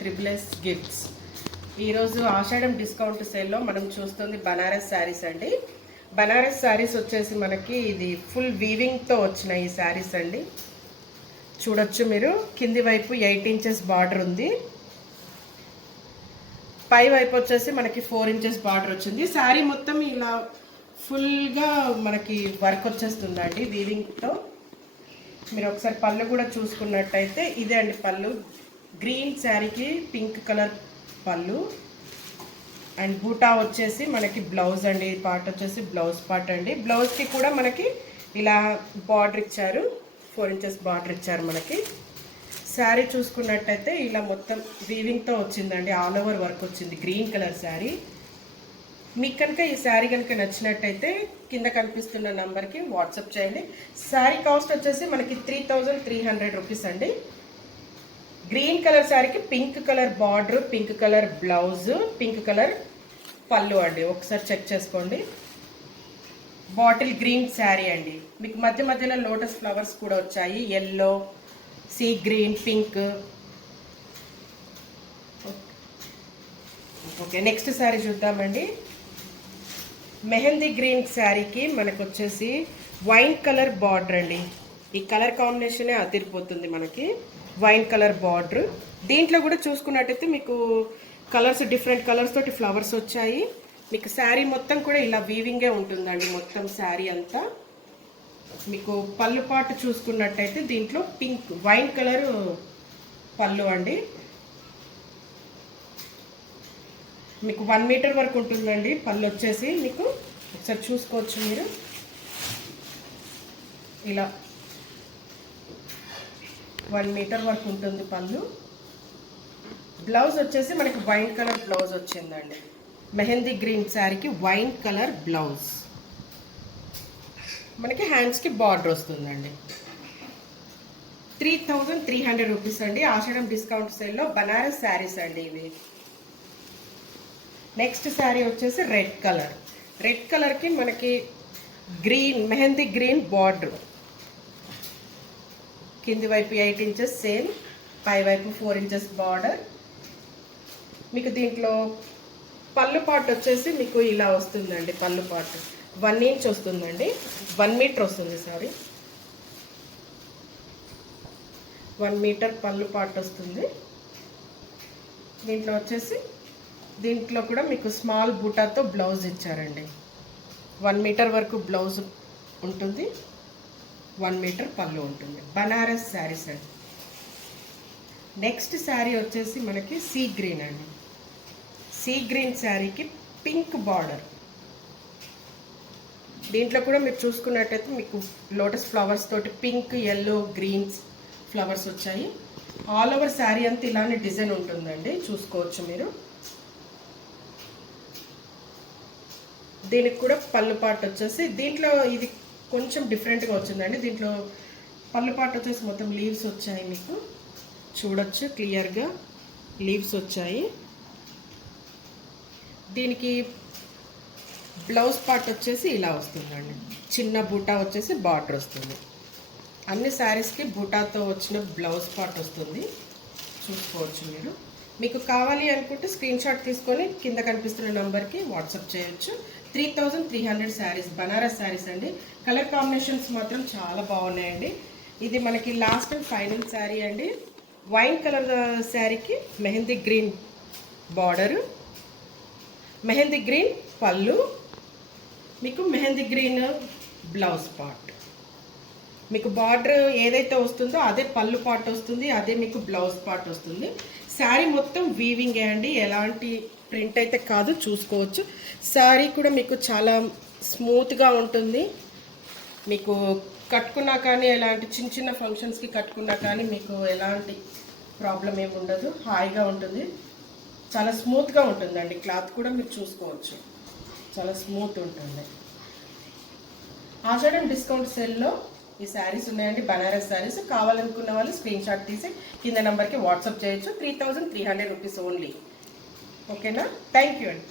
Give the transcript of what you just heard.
Triple gifts. ఈరోజు ఆషాఢం discount సేల్లో మనం చూస్తుంది బనారస్ శారీస్ అండి. బనారస్ శారీస్ వచ్చేసి మనకి ఇది ఫుల్ వీవింగ్తో వచ్చిన ఈ శారీస్ అండి. చూడొచ్చు మీరు, కింది వైపు 8 ఇంచెస్ బార్డర్ ఉంది, పై వైపు వచ్చేసి మనకి 4 ఇంచెస్ బార్డర్ వచ్చింది. శారీ మొత్తం ఇలా ఫుల్గా మనకి వర్క్ వచ్చేస్తుందండి వీవింగ్తో. మీరు ఒకసారి పళ్ళు కూడా చూసుకున్నట్టయితే ఇదే అండి పళ్ళు. గ్రీన్ శారీకి పింక్ కలర్ పళ్ళు అండ్ బూటా వచ్చేసి మనకి బ్లౌజ్ అండి. ఈ పార్ట్ వచ్చేసి బ్లౌజ్ పార్ట్ అండి. బ్లౌజ్కి కూడా మనకి ఇలా బార్డర్ ఇచ్చారు, 4 ఇంచెస్ బార్డర్ ఇచ్చారు మనకి. శారీ చూసుకున్నట్టయితే ఇలా మొత్తం వీవింగ్తో వచ్చిందండి, ఆల్ ఓవర్ వర్క్ వచ్చింది. Green colour sari. మీకు కనుక ఈ శారీ కనుక నచ్చినట్టయితే కింద కనిపిస్తున్న నెంబర్కి వాట్సాప్ చేయండి. శారీ కాస్ట్ వచ్చేసి మనకి 3300 రూపీస్ అండి. గ్రీన్ కలర్ శారీకి pink colour border, pink colour blouse, pink colour పళ్ళు అండి. ఒకసారి చెక్ చేసుకోండి. బాటిల్ గ్రీన్ శారీ అండి. మీకు మధ్య మధ్యలో లోటస్ ఫ్లవర్స్ కూడా వచ్చాయి, yellow, sea green, pink. Okay, next sari చూద్దామండి. మెహందీ గ్రీన్ శారీకి మనకు వచ్చేసి వైన్ కలర్ బార్డర్ అండి. ఈ కలర్ కాంబినేషనే అదిరిపోతుంది మనకి. Wine colour border. దీంట్లో కూడా చూసుకున్నట్టయితే మీకు కలర్స్, డిఫరెంట్ కలర్స్ తోటి ఫ్లవర్స్ వచ్చాయి. మీకు శారీ మొత్తం కూడా ఇలా వీవింగే ఉంటుందండి, మొత్తం శారీ అంతా. మీకు పళ్ళు పాటు చూసుకున్నట్టయితే దీంట్లో పింక్ వైన్ కలర్ పళ్ళు అండి. మీకు 1 మీటర్ వరకు ఉంటుందండి పళ్ళు వచ్చేసి. మీకు ఒకసారి చూసుకోవచ్చు మీరు, ఇలా 1 మీటర్ వరకు ఉంటుంది పళ్ళు. బ్లౌజ్ వచ్చేసి మనకి వైన్ కలర్ బ్లౌజ్ వచ్చిందండి. మెహందీ గ్రీన్ శారీకి వైన్ కలర్ బ్లౌజ్. మనకి హ్యాండ్స్కి బార్డర్ వస్తుందండి. 3300 రూపీస్ అండి. ఆషాఢం డిస్కౌంట్ సేల్లో బనారస్ శారీస్ అండి ఇవి. నెక్స్ట్ శారీ వచ్చేసి రెడ్ కలర్. రెడ్ కలర్కి మనకి గ్రీన్, మెహందీ గ్రీన్ బార్డర్. కింది వైపు 8 ఇంచెస్ సేమ్, పై వైపు 4 ఇంచెస్ బార్డర్. మీకు దీంట్లో పళ్ళు పార్ట్ వచ్చేసి మీకు ఇలా వస్తుందండి. పళ్ళు పార్ట్ 1 ఇంచ్ వస్తుందండి, 1 మీటర్ వస్తుంది. సారీ, 1 మీటర్ పళ్ళు పార్ట్ వస్తుంది. దీంట్లో కూడా మీకు స్మాల్ బూటాతో బ్లౌజ్ ఇచ్చారండి. 1 మీటర్ వరకు బ్లౌజ్ ఉంటుంది, 1 మీటర్ పళ్ళు ఉంటుంది. బనారస్ శారీస్ అండి. నెక్స్ట్ శారీ వచ్చేసి మనకి సీ గ్రీన్ అండి. సీ గ్రీన్ శారీకి పింక్ బార్డర్. దీంట్లో కూడా మీరు చూసుకున్నట్టయితే మీకు లోటస్ ఫ్లవర్స్ తోటి పింక్, ఎల్లో, గ్రీన్స్ ఫ్లవర్స్ వచ్చాయి. ఆల్ ఓవర్ శారీ అంతా ఇలానే డిజైన్ ఉంటుందండి, చూసుకోవచ్చు మీరు. దీనికి కూడా పళ్ళు పార్ట్ వచ్చేసి దీంట్లో ఇది కొంచెం డిఫరెంట్గా వచ్చిందండి. దీంట్లో పళ్ళు పార్ట్ వచ్చేసి మొత్తం లీవ్స్ వచ్చాయి, మీకు చూడొచ్చు క్లియర్గా లీవ్స్ వచ్చాయి. దీనికి బ్లౌజ్ పార్ట్ వచ్చేసి ఇలా వస్తుందండి. చిన్న బూటా వచ్చేసి బార్డర్ వస్తుంది. అన్ని శారీస్కి బూటాతో వచ్చిన బ్లౌజ్ పార్ట్ వస్తుంది, చూసుకోవచ్చు మీరు. మీకు కావాలి అనుకుంటే స్క్రీన్ షాట్ తీసుకొని కింద కనిపిస్తున్న నెంబర్కి వాట్సాప్ చేయొచ్చు. 3300 శారీస్, బనారస్ శారీస్ అండి. కలర్ కాంబినేషన్స్ మాత్రం చాలా బాగున్నాయండి. ఇది మనకి లాస్ట్ అండ్ ఫైనల్ శారీ అండి. వైన్ కలర్ శారీకి mehndi green border, mehndi green పళ్ళు, మీకు మెహందీ గ్రీన్ బ్లౌజ్ పార్ట్. మీకు బార్డర్ ఏదైతే వస్తుందో అదే పళ్ళు పార్ట్ వస్తుంది, అదే మీకు బ్లౌజ్ పార్ట్ వస్తుంది. శారీ మొత్తం వీవింగే అండి, ఎలాంటి ప్రింట్ అయితే కాదు, చూసుకోవచ్చు. శారీ కూడా మీకు చాలా స్మూత్గా ఉంటుంది. మీకు కట్టుకున్నా కానీ ఎలాంటి చిన్న చిన్న ఫంక్షన్స్కి కట్టుకున్నా కానీ మీకు ఎలాంటి ప్రాబ్లం ఏమి ఉండదు, హాయిగా ఉంటుంది. చాలా స్మూత్గా ఉంటుందండి. క్లాత్ కూడా మీరు చూసుకోవచ్చు, చాలా స్మూత్ ఉంటుంది. ఆషాఢం డిస్కౌంట్ సేల్లో ఈ శారీస్ ఉన్నాయండి, బనారస్ శారీస్. కావాలనుకున్న వాళ్ళు స్క్రీన్ షాట్ తీసి కింద నెంబర్కి వాట్సాప్ చేయొచ్చు. 3300 రూపీస్ ఓన్లీ. ఓకేనా? థ్యాంక్ యూ అండి.